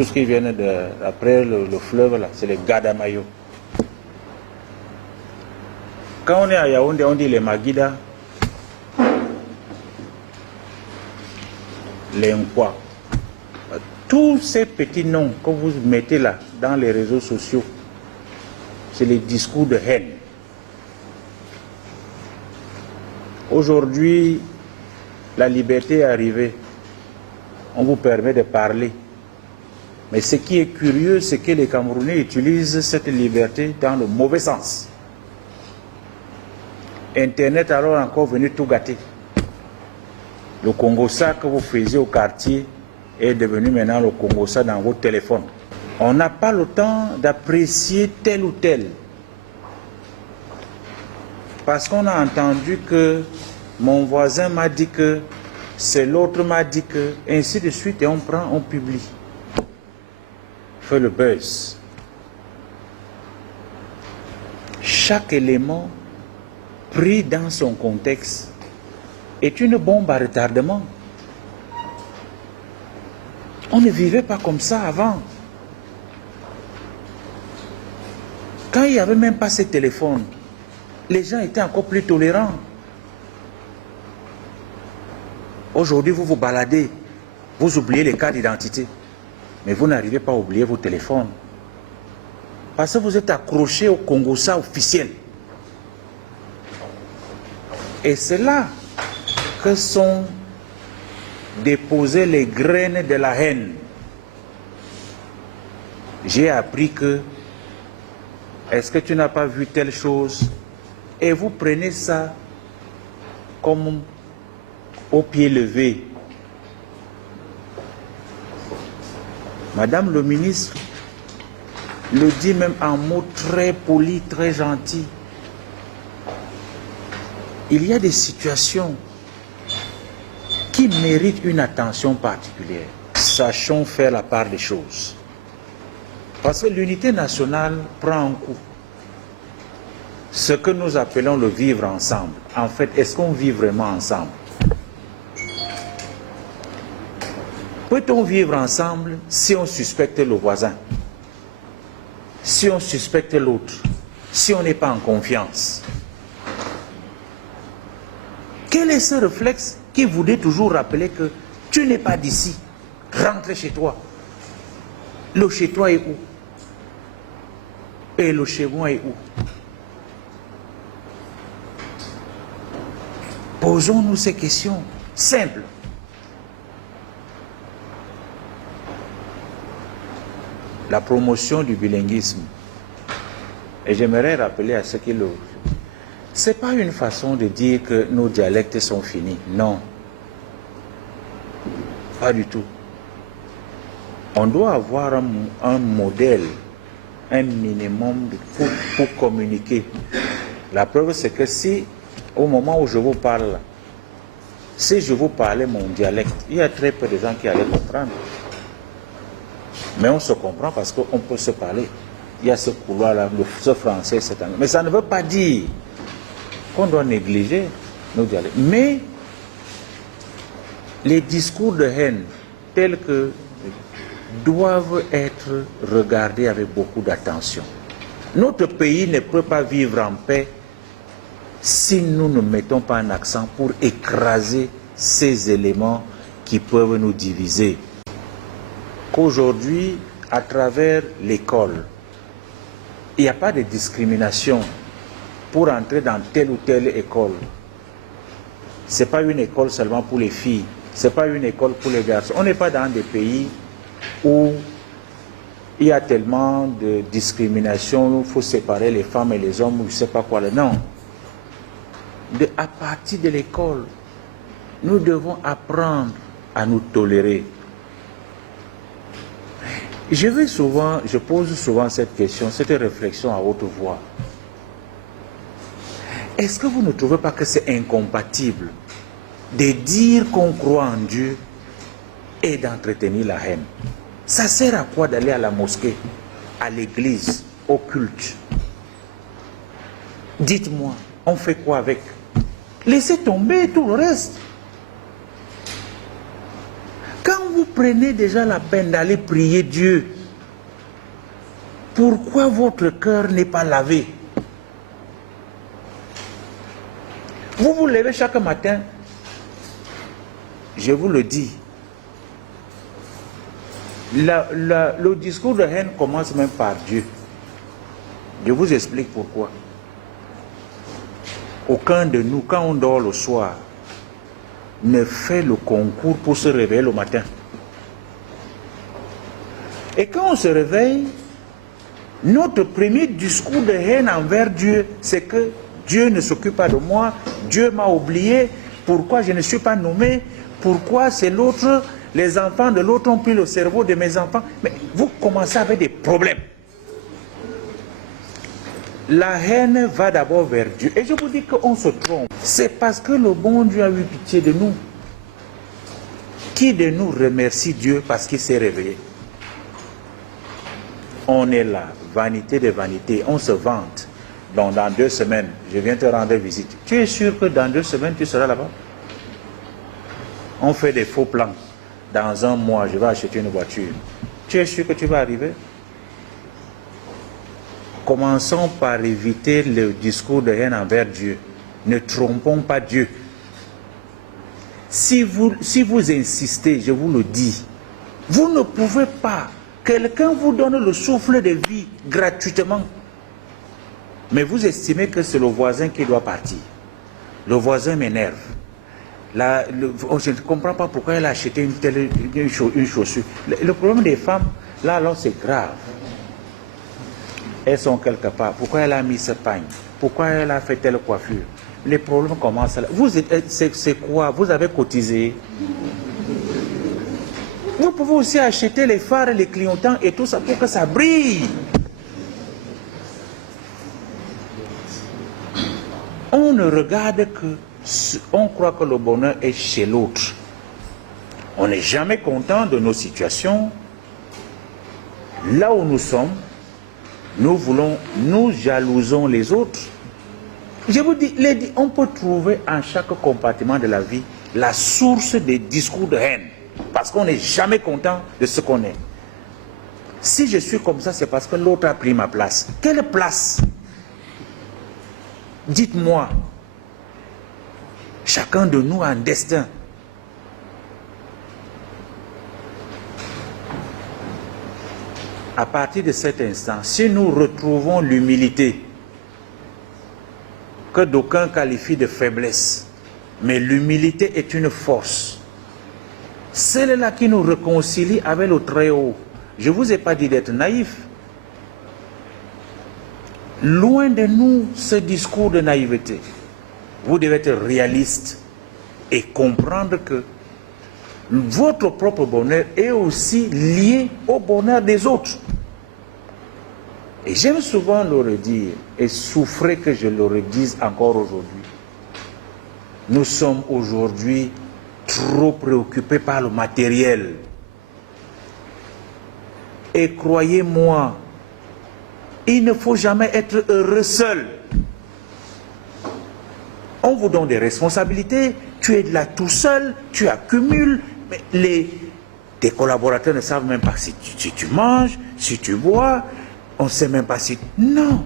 tout ce qui vient après le fleuve, là, c'est les Gadamayo. Quand on est à Yaoundé, on dit les Maguida, les Nkwa. Tous ces petits noms que vous mettez là dans les réseaux sociaux, c'est les discours de haine. Aujourd'hui, la liberté est arrivée. On vous permet de parler. Mais ce qui est curieux, c'est que les Camerounais utilisent cette liberté dans le mauvais sens. Internet alors encore venu tout gâter. Le Congo-Ça que vous faisiez au quartier est devenu maintenant le Congo-Ça dans vos téléphones. On n'a pas le temps d'apprécier tel ou tel. Parce qu'on a entendu que mon voisin m'a dit que, c'est l'autre m'a dit que, ainsi de suite, et on prend, on publie. Fait le buzz. Chaque élément pris dans son contexte est une bombe à retardement. On ne vivait pas comme ça avant. Quand il n'y avait même pas ces téléphones, les gens étaient encore plus tolérants. Aujourd'hui, vous vous baladez, vous oubliez les cartes d'identité, mais vous n'arrivez pas à oublier vos téléphones. Parce que vous êtes accroché au Congo-Ça officiel. Et c'est là que sont déposées les graines de la haine. J'ai appris que, est-ce que tu n'as pas vu telle chose? Et vous prenez ça comme au pied levé. Madame le ministre le dit même en mots très polis, très gentils. Il y a des situations qui méritent une attention particulière. Sachons faire la part des choses. Parce que l'unité nationale prend un coup. Ce que nous appelons le vivre ensemble. En fait, est-ce qu'on vit vraiment ensemble? Peut-on vivre ensemble si on suspecte le voisin? Si on suspecte l'autre? Si on n'est pas en confiance? Quel est ce réflexe qui voudrait toujours rappeler que tu n'es pas d'ici? Rentre chez toi. Le chez toi est où? Et le chez moi est où? Posons-nous ces questions simples. La promotion du bilinguisme. Et j'aimerais rappeler à ceux qui le... Ce n'est pas une façon de dire que nos dialectes sont finis. Non. Pas du tout. On doit avoir un modèle, un minimum pour communiquer. La preuve, c'est que si, au moment où je vous parle, si je vous parlais mon dialecte, il y a très peu de gens qui allaient comprendre. Mais on se comprend parce qu'on peut se parler. Il y a ce couloir-là, ce français, cet anglais. Mais ça ne veut pas dire qu'on doit négliger nos dialectes. Mais les discours de haine tels que doivent être regardés avec beaucoup d'attention. Notre pays ne peut pas vivre en paix si nous ne mettons pas un accent pour écraser ces éléments qui peuvent nous diviser. Qu'aujourd'hui, à travers l'école, il n'y a pas de discrimination pour entrer dans telle ou telle école. Ce n'est pas une école seulement pour les filles, ce n'est pas une école pour les garçons. On n'est pas dans des pays où il y a tellement de discrimination, il faut séparer les femmes et les hommes, ou je ne sais pas quoi. Non. À partir de l'école, nous devons apprendre à nous tolérer. Je pose souvent cette question, cette réflexion à haute voix. Est-ce que vous ne trouvez pas que c'est incompatible de dire qu'on croit en Dieu et d'entretenir la haine? Ça sert à quoi d'aller à la mosquée, à l'église, au culte? Dites-moi, on fait quoi avec? Laissez tomber tout le reste. Quand vous prenez déjà la peine d'aller prier Dieu, pourquoi votre cœur n'est pas lavé? Vous vous levez chaque matin, je vous le dis, le discours de haine commence même par Dieu. Je vous explique pourquoi. Aucun de nous, quand on dort le soir, ne fait le concours pour se réveiller le matin. Et quand on se réveille, notre premier discours de haine envers Dieu, c'est que Dieu ne s'occupe pas de moi, Dieu m'a oublié, pourquoi je ne suis pas nommé, pourquoi c'est l'autre, les enfants de l'autre ont pris le cerveau de mes enfants. Mais vous commencez avec des problèmes. La haine va d'abord vers Dieu. Et je vous dis qu'on se trompe. C'est parce que le bon Dieu a eu pitié de nous. Qui de nous remercie Dieu parce qu'il s'est réveillé? On est là, vanité de vanité, on se vante. Donc dans 2 semaines, je viens te rendre visite. Tu es sûr que dans 2 semaines, tu seras là-bas? On fait des faux plans. Dans 1 mois, je vais acheter une voiture. Tu es sûr que tu vas arriver? Commençons par éviter le discours de haine envers Dieu. Ne trompons pas Dieu. Si vous insistez, je vous le dis, vous ne pouvez pas. Quelqu'un vous donne le souffle de vie gratuitement. Mais vous estimez que c'est le voisin qui doit partir. Le voisin m'énerve. Je ne comprends pas pourquoi elle a acheté une chaussure. Le problème des femmes, là, alors c'est grave. Elles sont quelque part. Pourquoi elle a mis ce pagne? Pourquoi elle a fait telle coiffure? Les problèmes commencent là. C'est quoi? Vous avez cotisé. Vous pouvez aussi acheter les phares, les clignotants et tout ça pour que ça brille. On ne regarde que... On croit que le bonheur est chez l'autre. On n'est jamais content de nos situations. Là où nous sommes, nous jalousons les autres. Je vous dis, on peut trouver en chaque compartiment de la vie la source des discours de haine. Parce qu'on n'est jamais content de ce qu'on est. Si je suis comme ça, c'est parce que l'autre a pris ma place. Quelle place? Dites-moi. Chacun de nous a un destin. À partir de cet instant, si nous retrouvons l'humilité, que d'aucuns qualifient de faiblesse, mais l'humilité est une force, celle-là qui nous réconcilie avec le Très-Haut. Je ne vous ai pas dit d'être naïf. Loin de nous ce discours de naïveté. Vous devez être réaliste et comprendre que votre propre bonheur est aussi lié au bonheur des autres. Et j'aime souvent le redire et souffrer que je le redise encore aujourd'hui. Nous sommes aujourd'hui trop préoccupés par le matériel. Et croyez-moi, il ne faut jamais être heureux seul. On vous donne des responsabilités, tu es là tout seul, tu accumules, mais tes collaborateurs ne savent même pas si tu manges, si tu bois, on ne sait même pas si... Non,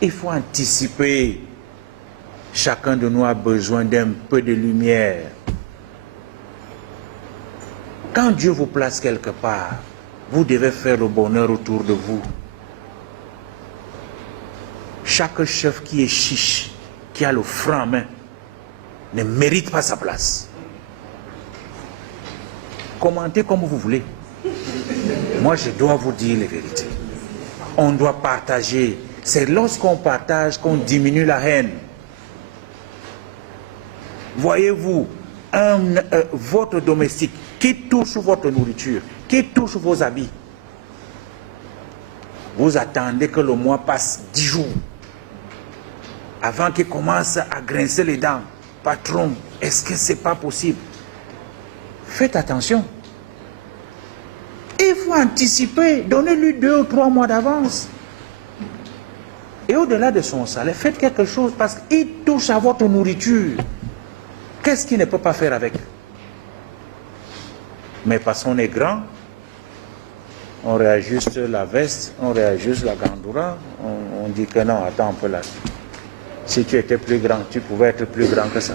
il faut anticiper. Chacun de nous a besoin d'un peu de lumière. Quand Dieu vous place quelque part, vous devez faire le bonheur autour de vous. Chaque chef qui est chiche, qui a le franc en main, ne mérite pas sa place. Commentez comme vous voulez. Moi, je dois vous dire les vérités. On doit partager. C'est lorsqu'on partage qu'on diminue la haine. Voyez-vous, votre domestique qui touche votre nourriture, qui touche vos habits, vous attendez que le mois passe 10 jours avant qu'il commence à grincer les dents. Patron, est-ce que c'est pas possible? Faites attention. Il faut anticiper, donnez-lui 2 ou 3 mois d'avance. Et au-delà de son salaire, faites quelque chose parce qu'il touche à votre nourriture. Qu'est-ce qu'il ne peut pas faire avec? Mais parce qu'on est grand, on réajuste la veste, on réajuste la gandoura, on dit que non, attends un peu là. Si tu étais plus grand, tu pouvais être plus grand que ça.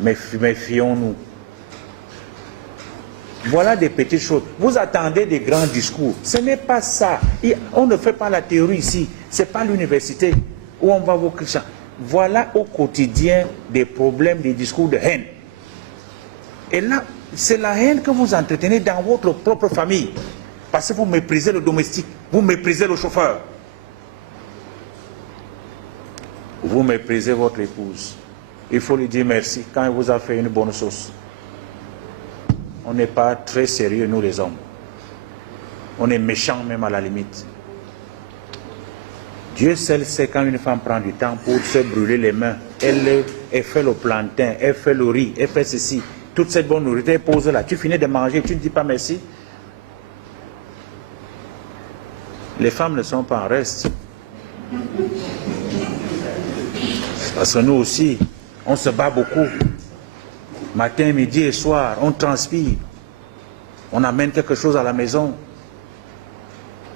Mais méfions-nous. Voilà des petites choses. Vous attendez des grands discours. Ce n'est pas ça. On ne fait pas la théorie ici. Ce n'est pas l'université où on va vous crier. Voilà au quotidien des problèmes, des discours de haine. Et là, c'est la haine que vous entretenez dans votre propre famille. Parce que vous méprisez le domestique, vous méprisez le chauffeur. Vous méprisez votre épouse. Il faut lui dire merci quand il vous a fait une bonne sauce. On n'est pas très sérieux, nous les hommes. On est méchants même à la limite. Dieu seul sait quand une femme prend du temps pour se brûler les mains. Elle fait le plantain, elle fait le riz, elle fait ceci. Toute cette bonne nourriture, elle pose là. Tu finis de manger, tu ne dis pas merci. Les femmes ne sont pas en reste. Parce que nous aussi, on se bat beaucoup. Matin, midi et soir, on transpire. On amène quelque chose à la maison.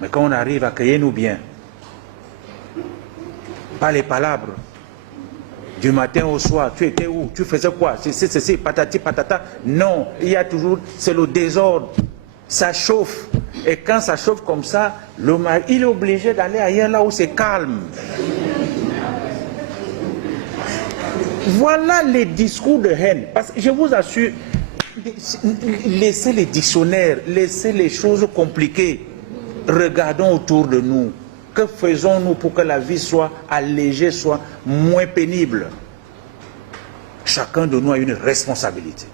Mais quand on arrive, accueillez-nous bien. Pas les palabres. Du matin au soir, tu étais où? Tu faisais quoi? C'est patati patata. Non, il y a toujours, c'est le désordre. Ça chauffe. Et quand ça chauffe comme ça, le mari, il est obligé d'aller ailleurs là où c'est calme. Voilà les discours de haine. Parce que je vous assure, laissez les dictionnaires, laissez les choses compliquées. Regardons autour de nous. Que faisons-nous pour que la vie soit allégée, soit moins pénible? Chacun de nous a une responsabilité.